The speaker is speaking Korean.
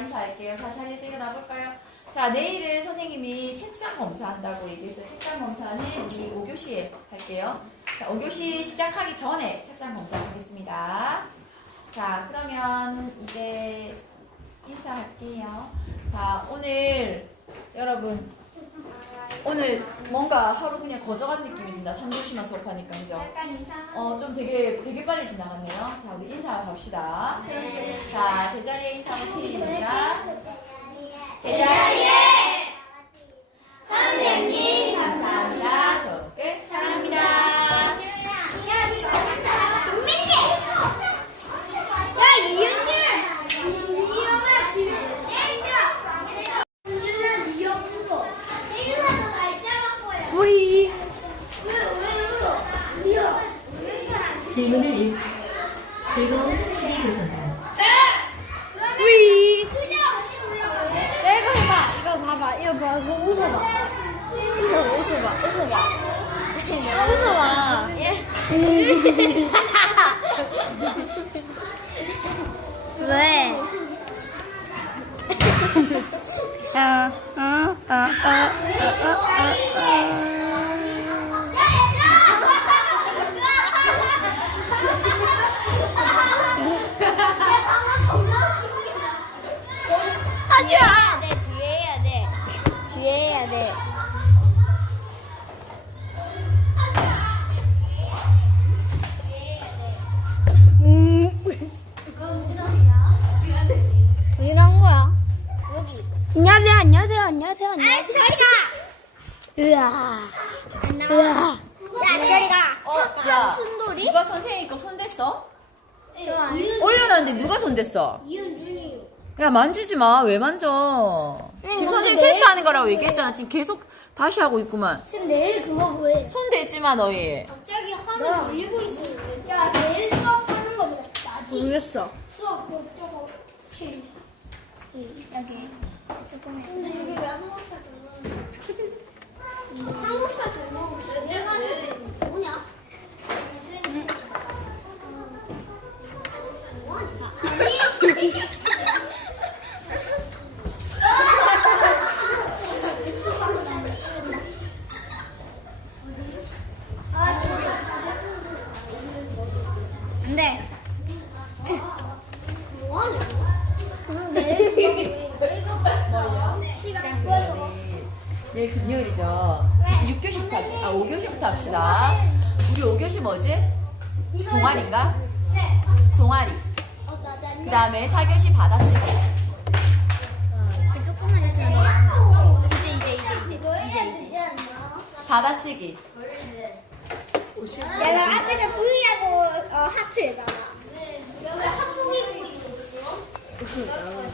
인사할게요. 자, 자리에서 일어나 볼까요? 자, 내일은 선생님이 책상 검사한다고 얘기해서 책상 검사는 우리 5교시에 할게요. 자, 5교시 시작하기 전에 책상 검사 하겠습니다. 자, 그러면 이제 인사할게요. 자, 오늘 여러분 오늘 뭔가 하루 그냥 거저간 느낌이 든다. 3교시만 수업하니까 그죠? 약간 이상한. 어, 좀 되게 되게 빨리 지나갔네요. 자, 우리 인사 갑시다. 자, 제자리에 인사 한번 시작. 제자리에 선생님 감사합니다. 손끝 사랑합니다. 야 이현준, 이현아 지금 때려. 은준은 이현 울어. 이현아 나 있잖아 거야. 후이 왜왜 울어? 이현. 왜 이현 안 질문을 읽 즐거운. 내가 해봐. 이거 봐봐. 이거 봐. 이거 웃어봐. 이거 웃어봐. 웃어봐. 웃어봐. 왜? 아, 아, 아, 아, 아, 하지 돼. 거야? 여기. 안녕하세요, 안녕하세요, 안녕하세요, 안녕하세요. 아, 저리 가! 으아. 으아. 야, 저리 가. 어, 야, 순돌이? 누가 선생님 거 손댔어? 저 아니. 올려놨는데 누가 손댔어? 이은준이요. 야 만지지 마. 왜 만져? 지금 근데 선생님 내일 테스트 하는 거라고 그거 얘기했잖아. 지금 계속 다시 하고 있구만. 지금 내일 그거 뭐해? 손 대지 마 너희. 갑자기 화면 돌리고 있으면 야, 내일 수업하는 거 나지? 모르겠어. 수업 그쪽으로. 여기. 조금 근데 여기 왜 한국사 들어오는 한국사 들어오는 거내 그럼 내일 금요일이죠. 6교시부터 합시다. 아 5교시부터 합시다. 우리 5교시 뭐지? 동아리인가? 네. 동아리. 그 다음에 4교시 받아쓰기. 그 조금만 있으면 이제 이제 이제 이제 이제 이제 받아쓰기. 내가 앞에서 V하고 어, 하트 해봐. 여기 한복 입고 있어.